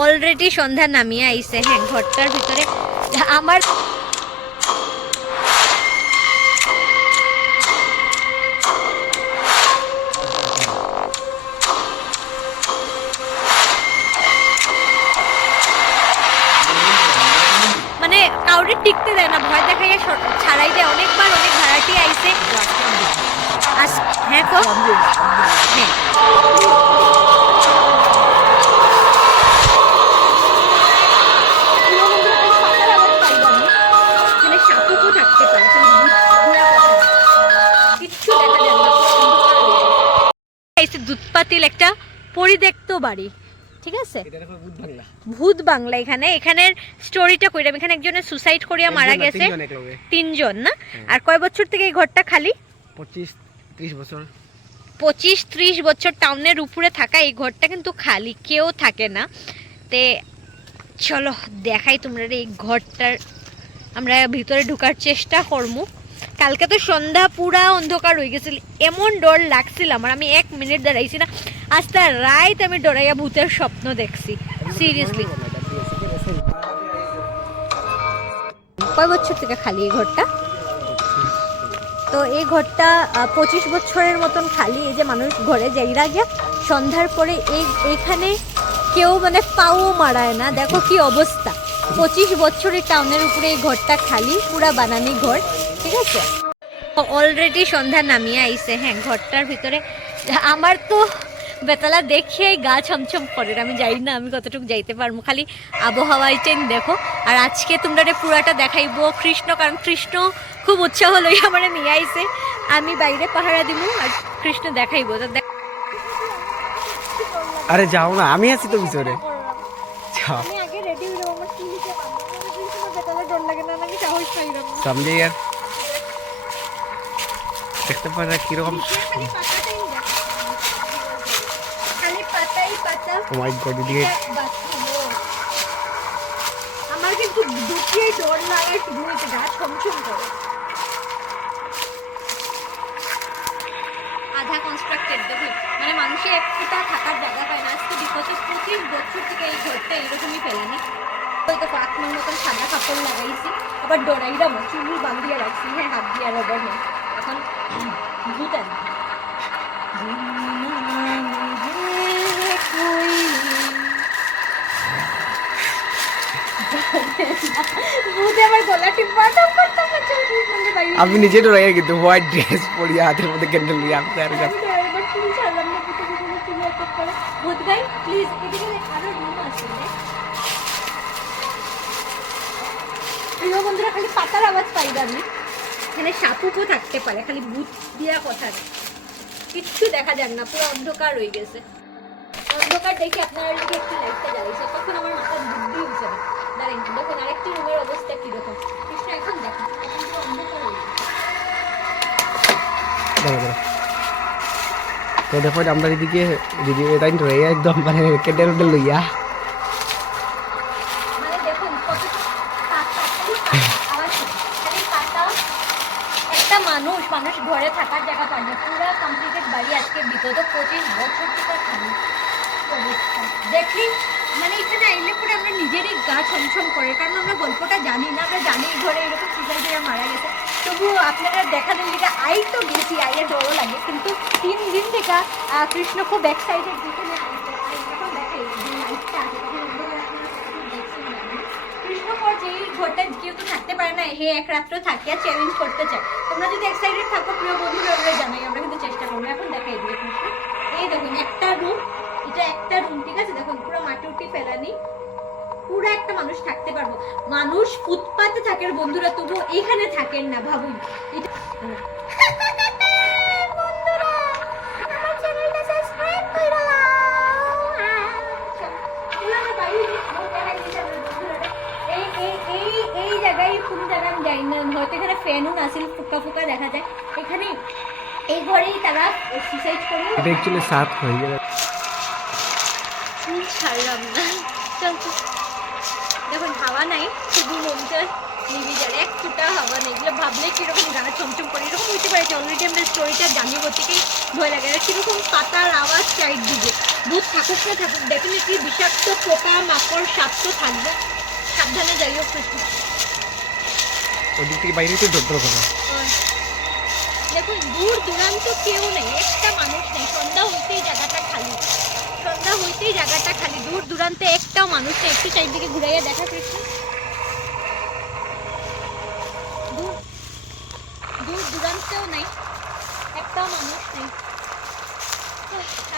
Already সন্ধ্যা নামিয়ে আইছে। হ্যাঁ, ঘরটার ভিতরে আমার মানে কাউরে টিকতে দেয় না, ভয় দেখাইয়া ছাড়াই দেয়। অনেকবার অনেক ভাড়াটি আইছে। হ্যাঁ, হ্যাঁ, দুধপাতিল একটা পরিত্যক্ত বাড়ি, ঠিক আছে, ভূত বাংলা। এখানের স্টোরিটা কইরাম। এখানে একজনের সুসাইড করিয়া মারা গেছে, 3 জন না? আর কয় বছর থেকে এই ঘরটা খালি? 25-30 বছর। 25-30 বছর টাউনের উপরে থাকা এই ঘরটা কিন্তু খালি, কেউ থাকে না। তে চলো দেখাই তোমরা এই ঘরটার। আমরা ভিতরে ঢুকার চেষ্টা করবো। কালকে তো সন্ধ্যা পুরা অন্ধকার হয়ে গেছিল, এমন ডর লাগছিল আমার, আমি 1 মিনিট দাঁড়াইছি না। আস্তে রাইত আমি ডরাইয়া ভূতের স্বপ্ন দেখছি, সিরিয়াসলি। কয় বছর থেকে খালি এই ঘরটা? তো এই ঘরটা 25 বছরের মতন খালি। এই যে মানুষ ঘরে যাইরা গিয়া সন্ধ্যার পরে এইখানে কেউ মানে পাও মারায় না। দেখো কি অবস্থা। 25 বছরের টাউনের উপরে এই ঘরটা খালি, পুরা বানানি ঘর, ঠিক আছে। অলরেডি সন্ধ্যা নামিয়ে আইছে। হ্যাঁ, ঘরটার ভিতরে আমার তো বেতালা দেখিয়ে গা ছমছম করে। আমি যাই না আমি কতটুকু যাইতে পারবো, খালি আবহাওয়াটাই দেখো। আর আজকে তোমরা পুরাটা দেখাইবো কৃষ্ণ, কারণ কৃষ্ণ খুব উৎসাহ লই আমার নিয়ে আইছে। আমি বাইরে পাহারা দিব আর কৃষ্ণ দেখাইবো। তো আরে যাও না, আমি আছি তো ভিতরে। আমি আগে রেডি হই, আমার কি লিখে পাবো কৃষ্ণ বেতালা ডর লাগে না, আমি সাহস পাই না। সামনে यार দেখতে পারা কি রকম। ও মাই গড, এদিকে আমার কিন্তু দুটিয়ে ডর লাগে, শুরু হইতে গা ছমছম করে। আধা কনস্ট্রাক্টেড, দেখুন, মানে মানুষের একটা থাকার জায়গা পায় না। আজকে বিগত 25 বছর থেকে এই ঘরটা এরকমই ফেলানি। হয়তো পাতমার মতন সাদা কাপড় লাগাইছি, আবার ডরাইরা চুল বাঁধিয়ে রাখছি। হ্যাঁ, হাত দিয়ে রবার নেই। এখন ভূত আনি আমি নিজে ডরাই কিন্তু হোয়াইট ড্রেস পরিয়া হাতের মধ্যে ক্যান্ডেল নিয়ে আসতে আর বন্ধুরা খালি পাতার আওয়াজ পাই আমি। এখানে সাপুকও থাকতে পারে, খালি ভূত দিয়া কথা নেই, কিচ্ছু দেখা যাক না, পুরো অন্ধকার হয়ে গেছে। অন্ধকার দেখে আপনারা যদি একটু লাইটটা জ্বালিয়েছে, তখন আমার মাথার বুদ্ধি উঠছে না। দাঁড়ান, দেখুন আরেকটি রুমের অবস্থা কিরকম। কৃষ্ণ এখন দেখুন, এখন পুরো অন্ধকার হয়ে গেছে। তো দেখো আমরা এদিকে তাই রয়ে একদম মানে ক্যান্ডেল লইয়া, মানে দেখুন কত আওয়াজ, খালি পাতা। একটা মানুষ ঘরে থাকার জায়গা পায় না, পুরো কমপ্লিটেড বাড়ি। আজকে বিগত 25 বছর থেকে খালি অবস্থা দেখি। মানে এখানে আইলে পরে আমরা নিজেরই গা ছমছম করে, কারণ আমরা গল্পটা জানি না। আমরা জানি ঘরে এরকম সুসাইড হয়ে মারা গেছে, তবুও আপনারা দেখানোর লিগে আই তো গেছি, আইয়ে ডরও লাগে। কিন্তু 3 দিন থেকে কৃষ্ণ খুব এক্সাইটেড যেখানে আইতে। এখন দেখাই যে লাইটটা আছে, তখন কৃষ্ণকর যে ঘরটা কেউ তো থাকতে পারে না, হে এক রাত্র থাকিয়া চ্যালেঞ্জ করতে চায়। তোমরা যদি এক্সাইটেড থাকো প্রিয় বন্ধুরা, আমরা জানাই, আমরা কিন্তু চেষ্টা করবো। এখন দেখাই দিই কৃষ্ণ। এই দেখুন একটা রুম, এটা একটা রুম, ঠিক আছে। দেখুন পুরো মাটি উঠি ফেলানি, পুরো একটা মানুষ থাকতে পারবো। মানুষ ফুটপাতে থাকেন বন্ধুরা, তবু এইখানে থাকেন না, ভাবুন। এই জায়গায় কোন জায়গায় আমি জানি না, হয়তো এখানে ফ্যানও না ছিল, ফুকা ফুকা দেখা যায়। এখানে এই ঘরেই তারা সুসাইড করে। এটা অ্যাকচুয়ালি সাত হয়ে গেল। ছাড়লাম না, দেখুন হাওয়া নাই, শুধু মনটা নিবি যার, এক ফুটা হাওয়া নেই। এগুলো ভাবলে কিরকম গানা চমচম করে, এরকম হইতে পারে। অলরেডি আমরা স্টোরিটা জানি, থেকেই ভয় লাগে। আর কিরকম পাতার আওয়াজ সাইড দিবে। ভূত থাকুক না থাকুক ডেফিনেটলি বিষাক্ত পোকা মাকড় সাপ তো থাকবে, সাবধানে যাইও কৃষ্ণ। ওদিক থেকে বাইরে তো ডর করে। দেখুন দূর দূরান্ত কেউ নেই, একটা মানুষ নেই, সন্ধ্যা হইতেই জায়গাটা খালি, সন্ধ্যা হইতেই জায়গাটা খালি, দূর দূরান্তে একটাও মানুষ নেই। একটু চারিদিকে ঘুরাইয়া দেখা কৃষ্ণ, দূর দূর দূরান্তেও নেই, একটাও মানুষ নেই।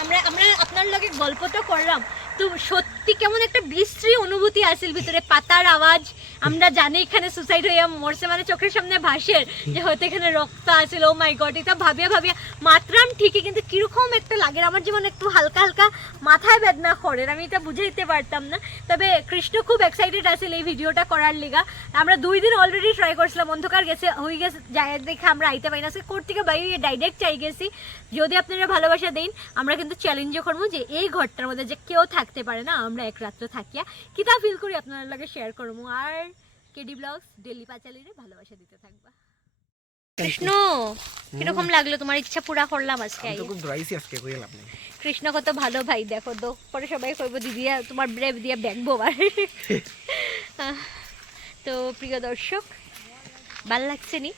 আমরা আমরা আপনার লগে গল্প তো করলাম, তো সত্যি কেমন একটা বিশ্রী অনুভূতি আসিল ভিতরে, পাতার আওয়াজ, আমরা জানি এখানে সুসাইড হইয়া মরছে, মানে চোখের সামনে ভাসের যে হয়তো এখানে রক্ত আছিল। ও মাই গড, এটা ভাবিয়া ভাবিয়া মাত্রাম ঠিকই, কিন্তু কিরকম একটা লাগে আমার জীবন, একটু হালকা হালকা মাথায় বেদনা করে, আমি এটা বুঝাইতে পারতাম না। তবে কৃষ্ণ খুব এক্সাইটেড আছিল এই ভিডিওটা করার লিগা। আমরা 2 দিন অলরেডি ট্রাই করছিলাম, অন্ধকার গেছে হয়ে গেছে যায় দেখে আমরা আইতে পারি না, সে কোর্ট থেকে বাইরে ডাইরেক্ট চাই গেছি। যদি আপনারা ভালোবাসা দেন আমরা কিন্তু চ্যালেঞ্জও করবো যে এই ঘরটার মধ্যে যে কেউ থাকতে পারে না, আমরা এক রাত্র থাকিয়া কিতা ফিল করি আপনার লগে শেয়ার করবো। আর কেডি ব্লগস ডেলি পাঁচালিরে ভালোবাসা দিতে থাকবা। কৃষ্ণ কিরকম লাগলো তোমার? ইচ্ছা পুরা করলাম আজকে। আমি তো খুব ডরাইছি আজকে, কই লাভ নেই। কৃষ্ণ কত ভালো ভাই, দেখো তো পরে সবাই কইব দিদিয়া তোমার ব্রেভ দিয়ে ব্যাগ বোবার। তো প্রিয় দর্শক, ভাল লাগছে নি?